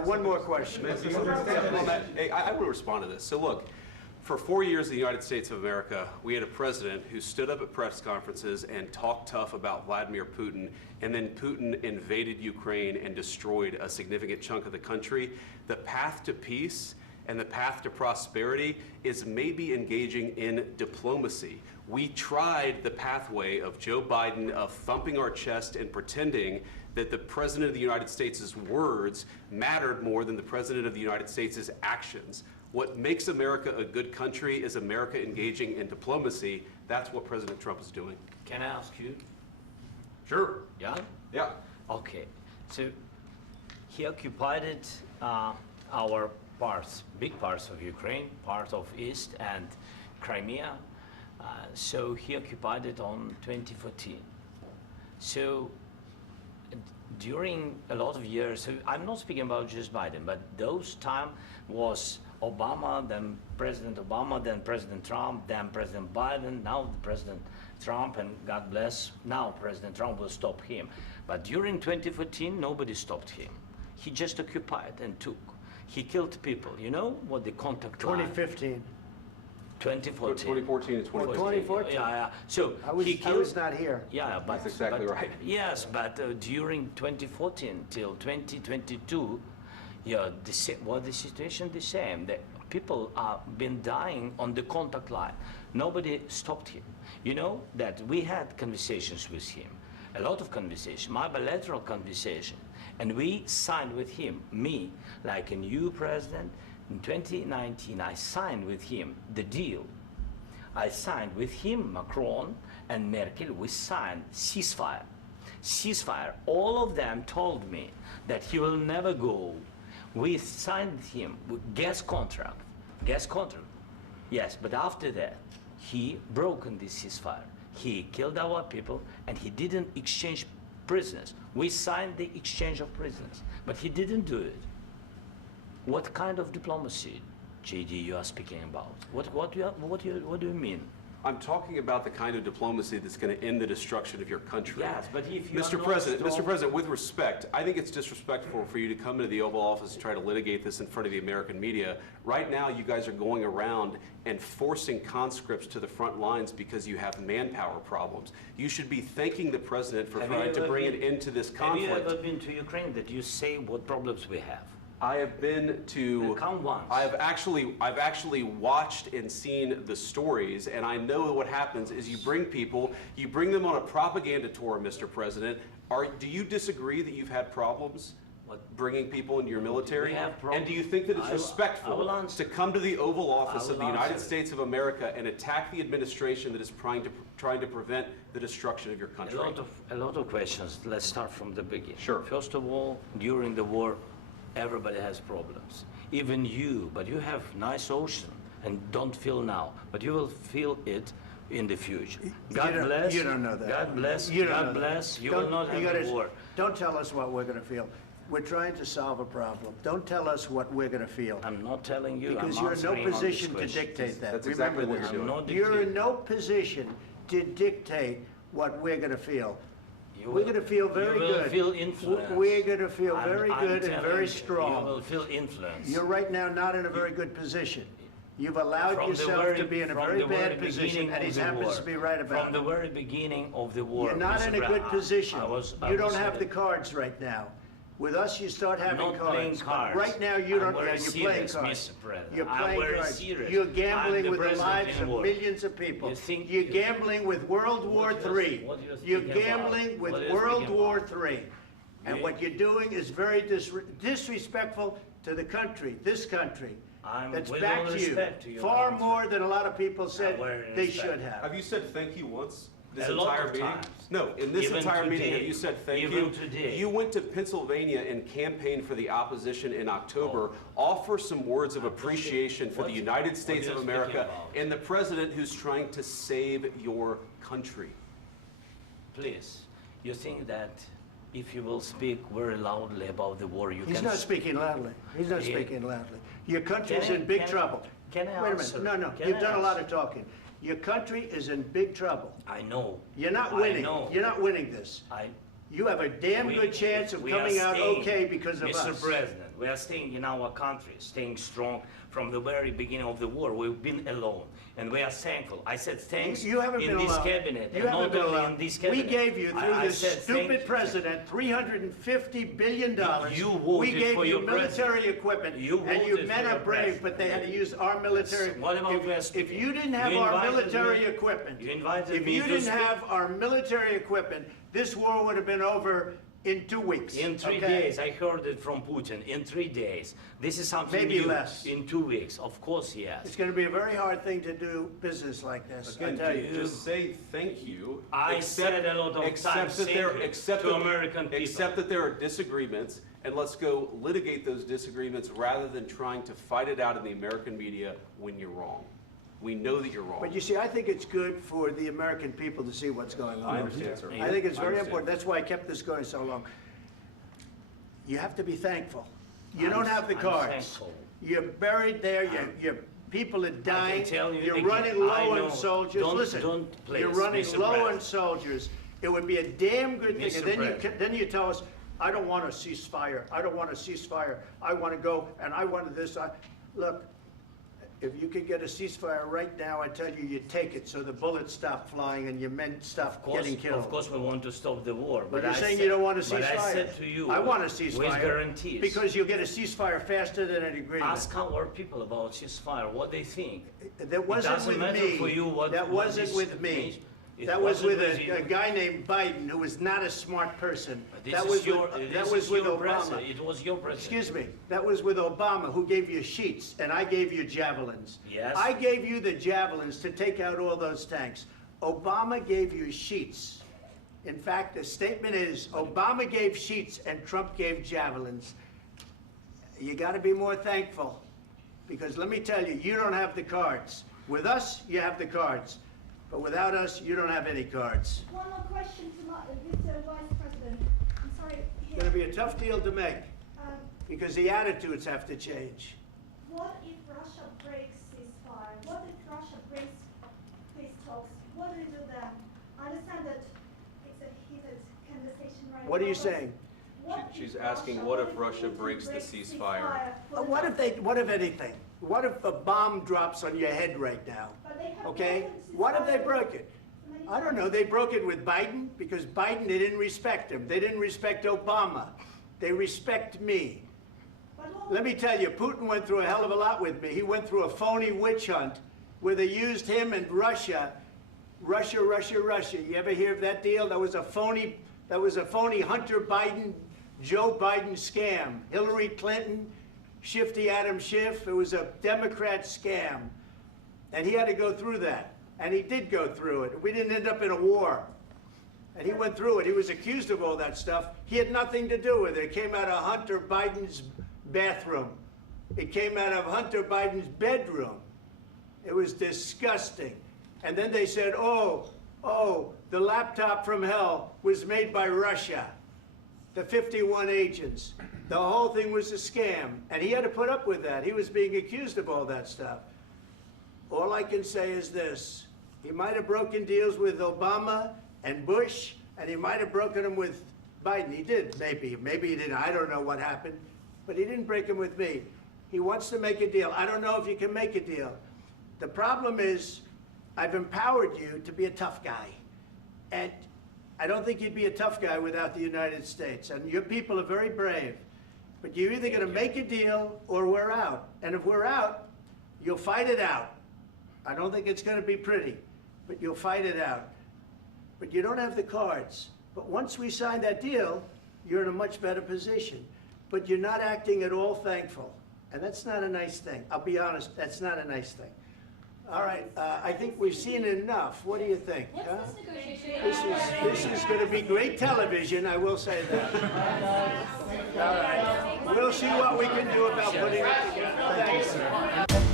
one more question. I will respond to this. So look, for 4 years in the United States of America, we had a president who stood up at press conferences and talked tough about Vladimir Putin, and then Putin invaded Ukraine and destroyed a significant chunk of the country. The path to peace and the path to prosperity is maybe engaging in diplomacy. We tried the pathway of Joe Biden of thumping our chest and pretending that the President of the United States' words mattered more than the President of the United States' actions. What makes America a good country is America engaging in diplomacy. That's what President Trump is doing. Can I ask you? Sure. Yeah? Yeah. Okay. So he occupied our parts, big parts of Ukraine, part of East and Crimea. So he occupied it on 2014. So during a lot of years, so I'm not speaking about just Biden, but those time was Obama, then President Obama, then President Trump, then President Biden, now President Trump, and God bless, now President Trump will stop him. But during 2014, nobody stopped him. He just occupied and took. He killed people. You know what the contact line? 2015. 2014. 2014 and 2015. 2014. Yeah. So I was not here. Yeah, but That's exactly right. Yes, but during 2014 till 2022, yeah, the situation the same. The people are been dying on the contact line. Nobody stopped him. You know that we had conversations with him, a lot of conversation, my bilateral conversation, and we signed with him. Me, like a new president. In 2019, I signed with him the deal. I signed with him, Macron and Merkel, we signed ceasefire. Ceasefire. All of them told me that he will never go. We signed with him with gas contract. Gas contract. Yes, but after that, he broken this ceasefire. He killed our people and he didn't exchange prisoners. We signed the exchange of prisoners, but he didn't do it. What kind of diplomacy, JD, you are speaking about? What do you mean? I'm talking about the kind of diplomacy that's going to end the destruction of your country. Yes, but if you Mr. President, with respect, I think it's disrespectful for you to come into the Oval Office and try to litigate this in front of the American media. Right now, you guys are going around and forcing conscripts to the front lines because you have manpower problems. You should be thanking the President for trying to bring an end to this conflict. Have you ever been to Ukraine that you say what problems we have? I have been to. Come once. I've actually watched and seen the stories, and I know what happens is you bring people, you bring them on a propaganda tour, Mr. President. Do you disagree that you've had problems bringing people into your military? We have and do you think that it's respectful to come to the Oval Office of the United States of America and attack the administration that is trying to prevent the destruction of your country? A lot of questions. Let's start from the beginning. Sure. First of all, during the war, everybody has problems, even you, but you have nice ocean and don't feel now, but you will feel it in the future. God bless. You don't know that. God bless. You don't God know bless. that. You will not have a war. Don't tell us what we're going to feel. We're trying to solve a problem. Don't tell us what we're going to feel. I'm not telling you. Because I'm you're in no answering on this position to question. dictate that. That's Remember exactly what this. you're doing. I'm not You're in dictating. no position to dictate what we're going to feel. You We're will- going to feel very you will good. Feel influence. We're going to feel very I'm good and telling very you, strong. You will feel influence. You're right now not in a very good position. You've allowed From the yourself very- to be in a from very the very bad position, beginning and he of the happens war. to be right about From it. the very beginning of the war. You're not Mr. in a good Brown, position. I was You don't have in the it. cards right now. With us, you start having not playing cards. cards. Right now, you I'm don't. very You're playing serious, cards. Mr. President. You're I'm playing very cards. serious. You're I'm gambling the with the president lives in of war. millions of people. You think You're you- gambling with World War What you're- III. what you're You're speaking gambling about? with What you're World speaking War about? III. And You- what you're doing is very disrespectful to the country, this country. I'm That's with back all to respect to you. your Far answer. more than a lot of people said very they respect. should have. Have you said thank you once? This A lot entire of meeting? times. No, in this Even entire meeting, today. have you said thank Even you? today. You went to Pennsylvania and campaigned for the opposition in October. Offer some words of appreciation for the What- United States what of you're speaking America about? and the president who's trying to save your country. Please, you think that if you will speak very loudly about the war, you He's can... not speaking loudly. He's not Yeah. speaking loudly. Your country is Can I- in big can I- trouble. can I Wait a answer? minute. No. Can You've I done a lot answer? of talking. Your country is in big trouble. I know. You're not I winning. know. You're not winning this. you have a damn good chance of we are coming out staying, okay because of Mr. us. President, we are staying in our country, staying strong from the very beginning of the war. We've been alone, and we are thankful. I said thanks You haven't in been this alone. cabinet, You and haven't not been only alone. in this cabinet. We gave you, through I this said thank stupid you. president, $350 billion. You We voted gave for you your military president. equipment, You and you voted men for are your brave, president. but they had to use our military. What about we are If speaking? you didn't have You our invited military me- equipment, you invited if me you to didn't speak. have our military equipment, this war would have been over in 2 weeks. In 3 okay? days, I heard it from Putin. In 3 days, this is something Maybe new. less. In 2 weeks, of course, yes. It's going to be a very hard thing to do business like this, I Again, tell you. just say thank you. I said a lot of accept times that thank there- you accept to that- American people. Accept that there are disagreements, and let's go litigate those disagreements rather than trying to fight it out in the American media when you're wrong. We know that you're wrong. But you see, I think it's good for the American people to see what's going on. I understand, sir. I think it's I very understand. important. That's why I kept this going so long. You have to be thankful. You I'm- don't have the I'm cards. thankful. You're buried there, your people are dying. tell you You're again, running I low know. on soldiers. Don't- Listen, don't please, you're running Mr. low on President. soldiers. It would be a damn good thing. Mr. And then President. then you tell us, I don't want a ceasefire. I don't want a ceasefire. I want to go, and I want this. Look, if you could get a ceasefire right now, I tell you, you take it so the bullets stop flying and your men stop getting killed. Of course, we want to stop the war. But you're I saying said- you don't want a But I ceasefire. said to you, I want a ceasefire. with guarantees. Because you'll get a ceasefire faster than an agreement. Ask our people about ceasefire, what they think. That wasn't doesn't with matter me. for you what- That what wasn't this with me. means. It That was wasn't with with you. a guy named Biden, who was not a smart person. This That is was your, with, this that was is with your Obama. president. It was your president. Excuse me, that was with Obama, who gave you sheets, and I gave you javelins. Yes. I gave you the javelins to take out all those tanks. Obama gave you sheets. In fact, the statement is, Obama gave sheets and Trump gave javelins. You gotta be more thankful, because let me tell you, you don't have the cards. With us, you have the cards, but without us, you don't have any cards. One more question to Mr. Vice President. I'm sorry. It's gonna be a tough deal to make, Um, because the attitudes have to change. what if Russia breaks ceasefire? What if Russia breaks peace talks? What do you do then? I understand that it's a heated conversation right now. What are you but saying? what She's if asking, what if Putin Russia breaks the breaks ceasefire? for the What time? if anything? What if a bomb drops on your head right now? But they have Okay? broken What if they ceasefire broke it? many I don't times. know. They broke it with Biden because Biden, they didn't respect him. They didn't respect Obama. They respect me. But what Let me tell you, Putin went through a hell of a lot with me. He went through a phony witch hunt where they used him and Russia. Russia. You ever hear of that deal? That was a phony Hunter Biden, Joe Biden scam. Hillary Clinton, Shifty Adam Schiff. It was a Democrat scam. And he had to go through that. And he did go through it. We didn't end up in a war. And he went through it. He was accused of all that stuff. He had nothing to do with it. It came out of Hunter Biden's bathroom. It came out of Hunter Biden's bedroom. It was disgusting. And then they said, oh, the laptop from hell was made by Russia. The 51 agents. The whole thing was a scam. And he had to put up with that. He was being accused of all that stuff. All I can say is this. He might have broken deals with Obama and Bush, and he might have broken them with Biden. He did, maybe. Maybe he didn't. I don't know what happened. But he didn't break them with me. He wants to make a deal. I don't know if you can make a deal. The problem is, I've empowered you to be a tough guy. And I don't think you'd be a tough guy without the United States. And your people are very brave. But you're either going to make a deal or we're out. And if we're out, you'll fight it out. I don't think it's going to be pretty, but you'll fight it out. But you don't have the cards. But once we sign that deal, you're in a much better position. But you're not acting at all thankful. And that's not a nice thing. I'll be honest, that's not a nice thing. All right, I think we've seen enough. What do you think? huh? What's this negotiation? This is going to be great television, I will say that. All right. We'll see what we can do about putting it together. Thanks.